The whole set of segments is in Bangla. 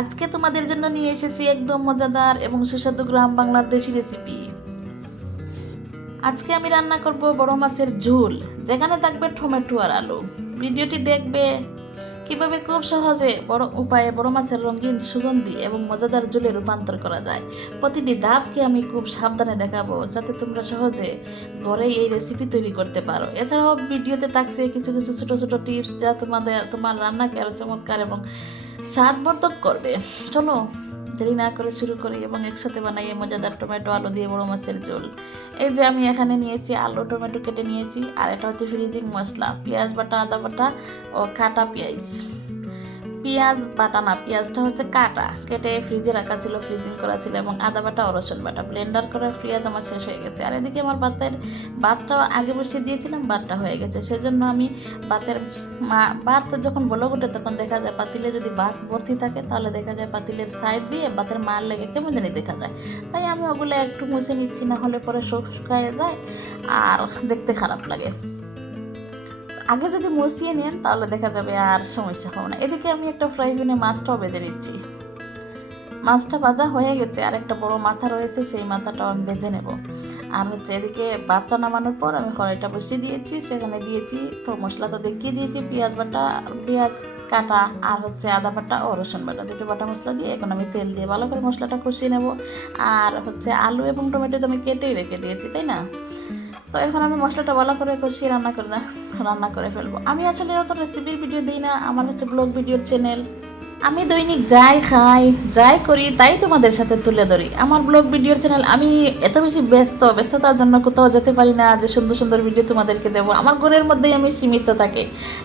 আজকে তোমাদের জন্য নিয়ে এসেছি একদম মজাদার এবং সুস্বাদু গ্রাম বাংলার দেশি রেসিপি আজকে আমি রান্না করব বড় মাছের ঝোল, যেখানে থাকবে টমেটো আর আলু। ভিডিওটি দেখবে কীভাবে খুব সহজে বড় উপায়ে বড় মাছের রঙিন সুগন্ধি এবং মজাদার ঝোলে রূপান্তর করা যায়। প্রতিটি ধাপকে আমি খুব সাবধানে দেখাবো, যাতে তোমরা সহজে ঘরে এই রেসিপি তৈরি করতে পারো। এছাড়াও ভিডিওতে থাকছে কিছু কিছু ছোট ছোট টিপস যা তোমাদের, তোমার রান্নাকে আরও চমৎকার এবং স্বাদবর্ধক করবে। চলো, দেরি না করে শুরু করি এবং একসাথে বানাই মজাদার টমেটো, আলু দিয়ে বড় মাছের ঝোল। এই যে আমি এখানে নিয়েছি আলু, টমেটো কেটে নিয়েছি, আর এটা হচ্ছে ফ্রিজিং মশলা, পেঁয়াজ বাটা, আদা বাটা ও কাটা পেঁয়াজ। পেঁয়াজ বাটা না পেঁয়াজটা হচ্ছে কাটা। কেটে ফ্রিজে রাখা ছিল, ফ্রিজিং করা ছিল এবং আদা বাটা, রসুন বাটা। ব্লেন্ডার করে পেঁয়াজ আমার শেষ হয়ে গেছে। আর এদিকে আমার ভাতের ভাতটা আগে বসিয়ে দিয়েছিলাম, ভাতটা হয়ে গেছে। সেজন্য আমি ভাতের ভাত যখন বলক ওঠে তখন দেখা যায় পাতিলে যদি ভাত ভর্তি থাকে তাহলে দেখা যায় পাতিলের সাইড দিয়ে ভাতের মার লেগে কেমন জানি দেখা যায়। তাই আমি ওগুলো একটু মুছে নিচ্ছি, না হলে পরে শুকায় যায় আর দেখতে খারাপ লাগে। আগে যদি মুছিয়ে নেন, তাহলে দেখা যাবে আর সমস্যা হবে না। এদিকে আমি একটা ফ্রাই প্যানে মাছটাও বেঁধে নিচ্ছি। মাছটা ভাজা হয়ে গেছে, আর একটা বড় মাথা রয়েছে, সেই মাথাটাও আমি ভেজে নেব। আর হচ্ছে এদিকে ভাতটা নামানোর পর আমি কড়াইটা বসিয়ে দিয়েছি, সেখানে দিয়েছি তো মশলা তো দেখিয়ে দিয়েছি, পেঁয়াজ বাটা, পেঁয়াজ কাটা, আর হচ্ছে আদা বাটা ও রসুন বাটা। দুটো বাটা মশলা দিয়ে এখন আমি তেল দিয়ে ভালো করে মশলাটা কষিয়ে নেব। আর হচ্ছে আলু এবং টমেটো তো আমি কেটেই রেখে দিয়েছি, তাই না? তো এখন আমি মশলাটা ভালো করে কষিয়ে রান্না করে রান্না করে ফেলব। আমি আসলে অত রেসিপির ভিডিও দিই না, আমার হচ্ছে ব্লগ ভিডিওর চ্যানেল আমি দৈনিক যাই খাই, যাই করি, তাই তোমাদের সাথে তুলে ধরি। আমার ব্লগ ভিডিওর চ্যানেল আমি এত বেশি ব্যস্ত, ব্যস্ততার জন্য কোথাও যেতে পারি না যে সুন্দর সুন্দর ভিডিও তোমাদেরকে দেবো। আমার ঘরের মধ্যেই আমি সীমিত থাকি।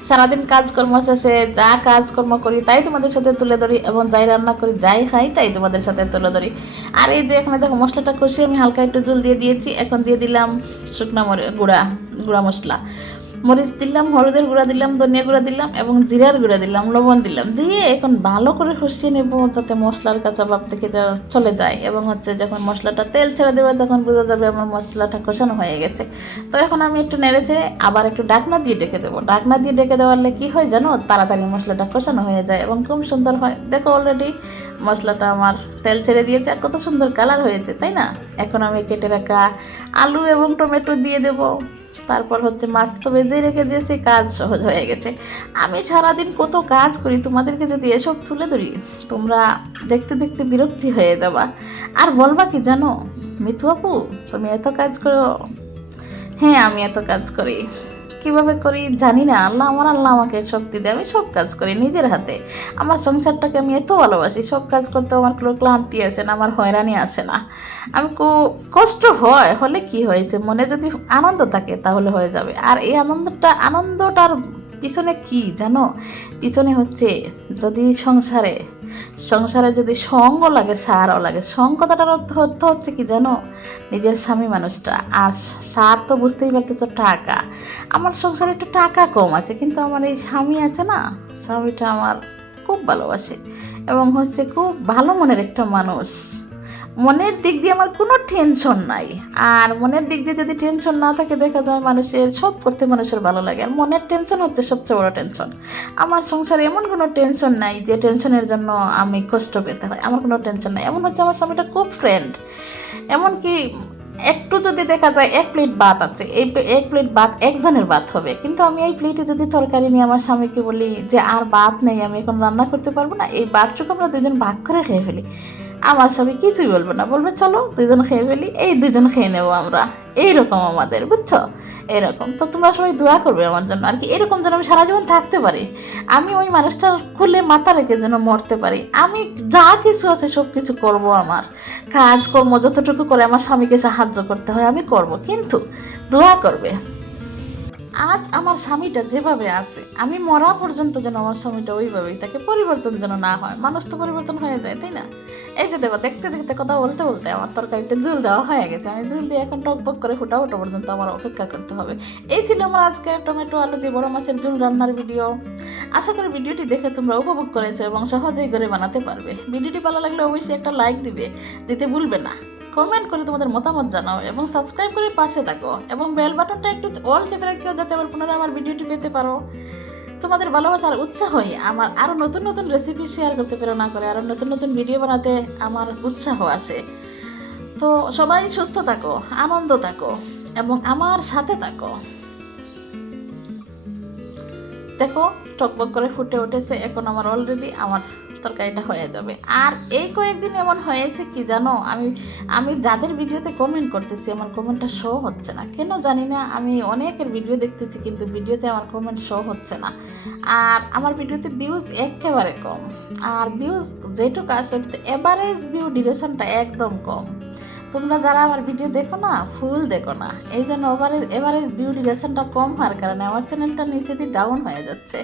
সারাদিন কাজকর্ম শেষে যা কাজকর্ম করি, তাই তোমাদের সাথে তুলে ধরি এবং যাই রান্না করি, যাই খাই, তাই তোমাদের সাথে তুলে ধরি। আর এই যে এখানে দেখো মশলাটা কষিয়ে আমি হালকা একটু জল দিয়ে দিয়েছি। এখন দিয়ে দিলাম শুকনা মরি গুঁড়া গুঁড়া মশলা। মরিচ দিলাম, হলুদের গুঁড়া দিলাম, ধনিয়া গুঁড়া দিলাম এবং জিরার গুঁড়া দিলাম, লবণ দিলাম। দিয়ে এখন ভালো করে কষিয়ে নেব যাতে মশলার কাঁচা ভাব থেকে চলে যায় এবং হচ্ছে যখন মশলাটা তেল ছেড়ে দেবে তখন বোঝা যাবে আমার মশলাটা কষানো হয়ে গেছে। তো এখন আমি একটু নেড়ে ছেড়ে আবার একটু ডাকনা দিয়ে ডেকে দেবো। ডাকনা দিয়ে ডেকে দেওয়ালে কি হয় জানো? তাড়াতাড়ি মশলাটা কষানো হয়ে যায় এবং খুব সুন্দর হয়। দেখো অলরেডি মশলাটা আমার তেল ছেড়ে দিয়েছে আর কত সুন্দর কালার হয়েছে, তাই না? এখন আমি কেটে রাখা আলু এবং টমেটো দিয়ে দেবো। তারপর হচ্ছে মাছ তো বেজেই রেখে দিয়েছি, কাজ সহজ হয়ে গেছে। আমি সারাদিন কত কাজ করি, তোমাদেরকে যদি এসব তুলে ধরি, তোমরা দেখতে দেখতে বিরক্তি হয়ে যাবা। আর বলবা কি জানো মিথু আপু, তুমি এত কাজ করো। হ্যাঁ আমি এত কাজ করি। কীভাবে করি জানি না। আল্লাহ আমার, আল্লাহ আমাকে শক্তি দেয়। আমি সব কাজ করি নিজের হাতে। আমার সংসারটাকে আমি এত ভালোবাসি, সব কাজ করতে আমার কোনো ক্লান্তি আসে না, আমার হয়রানি আসে না। আমি কষ্ট হয়, হলে কি হয়েছে? মনে যদি আনন্দ থাকে তাহলে হয়ে যাবে। আর এই আনন্দটা, আনন্দটার পিছনে কি জানো? পিছনে হচ্ছে যদি সংসারে সংসারে যদি সঙ্গ লাগে, সারও লাগে। সং কথাটার অর্থ অর্থ হচ্ছে কি জানো? নিজের স্বামী মানুষটা। আর সার তো বুঝতেই পারতেছো, টাকা। আমার সংসারে একটু টাকা কম আছে, কিন্তু আমার এই স্বামী আছে না? স্বামীটা আমার খুব ভালোবাসে এবং হচ্ছে খুব ভালো মনের একটা মানুষ। মনের দিক দিয়ে আমার কোনো টেনশন নাই। আর মনের দিক দিয়ে যদি টেনশন না থাকে, দেখা যায় মানুষের সব করতে মানুষের ভালো লাগে। আর মনের টেনশন হচ্ছে সবচেয়ে বড় টেনশন আমার সংসারে এমন কোনো টেনশন নাই যে টেনশনের জন্য আমি কষ্ট পেতে হয়। আমার কোনো টেনশন নাই। এমন হচ্ছে আমার স্বামীটা খুব ফ্রেন্ড এমনকি একটু যদি দেখা যায় এক প্লেট ভাত আছে, এই এক প্লেট ভাত একজনের ভাত হবে। কিন্তু আমি এই প্লেটে যদি তরকারি নিয়ে আমার স্বামীকে বলি যে, আর ভাত নেই, আমি এখন রান্না করতে পারব না। এই ভাতটুকু আমরা দুজন ভাগ করে খেয়ে ফেলি। আমার স্বামী কিছুই বলবে না। বলবে, চলো দুজন খেয়ে ফেলি, এই দুজন খেয়ে নেব আমরা। এইরকম আমাদের, বুঝছ? এরকম তো তোমরা সবাই দোয়া করবে আমার জন্য। আর কি, এরকম যেন আমি সারা জীবন থাকতে পারি। আমি ওই মানুষটার খুলে মাথা রেখে যেন মরতে পারি। আমি যা কিছু আছে সব কিছু করব আমার। কাজকর্ম যতটুকু করে আমার স্বামীকে সাহায্য করতে হয়, আমি করব। কিন্তু দোয়া করবে। আজ আমার স্বামীটা যেভাবে আছে, আমি মরা পর্যন্ত যেন আমার স্বামীটা ওইভাবেই তাকে পরিবর্তন যেন না হয়। মানুষ তো পরিবর্তন হয়ে যায়, তাই না? এই যে দেখো, দেখতে দেখতে কথা বলতে বলতে আমার তরকারিটা জুল দেওয়া হয়ে গেছে। আমি জুল দিয়ে এখন টকবক করে ফোটা ওঠা পর্যন্ত আমার অপেক্ষা করতে হবে। এই ছিল আমার আজকের টমেটো, আলু দিয়ে বড় মাছের জুল রান্নার ভিডিও। আশা করি ভিডিওটি দেখে তোমরা উপভোগ করেছ এবং সহজেই করে বানাতে পারবে। ভিডিওটি ভালো লাগলে অবশ্যই একটা লাইক দিবে, দিতে ভুলবে না। কমেন্ট করে তোমাদের মতামত জানাও এবং সাবস্ক্রাইব করে পাশে থাকো এবং বেল বাটনটা একটু অল চেপে রাখিও যাতে আবার পুনরায় আমার ভিডিওটি পেতে পারো। তোমাদের ভালোবাসার উৎসাহই আমার আরও নতুন নতুন রেসিপি শেয়ার করতে প্রেরণা করে আরও নতুন নতুন ভিডিও বানাতে আমার উৎসাহ আসে। তো সবাই সুস্থ থাকো, আনন্দ থাকো এবং আমার সাথে থাকো। দেখো, টকবক করে ফুটে উঠেছে, এখন আমার অলরেডি আমার তরকারিটা হয়ে যাবে। আর এই কয়েকদিন এমন হয়েছে কি জানো? আমি আমি যাদের ভিডিওতে কমেন্ট করতেছি, আমার কমেন্টটা শো হচ্ছে না। কেন জানি না, আমি অনেকের ভিডিও দেখতেছি, কিন্তু ভিডিওতে আমার কমেন্ট শো হচ্ছে না। আর আমার ভিডিওতে ভিউজ একেবারে কম। আর ভিউজ যেটুকু আসে ওটাতে এভারেজ ভিউ ডিউরেশনটা একদম কম। তোমরা যারা আমার ভিডিও দেখো না ফুল দেখো না। এই জন্য ওভারেজ এভারেজ ভিউ ডিউরেশনটা কম হওয়ার কারণে আমার চ্যানেলটা নিচে দিয়ে ডাউন হয়ে যাচ্ছে।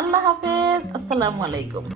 আল্লাহ হাফেজ, আসসালামু আলাইকুম।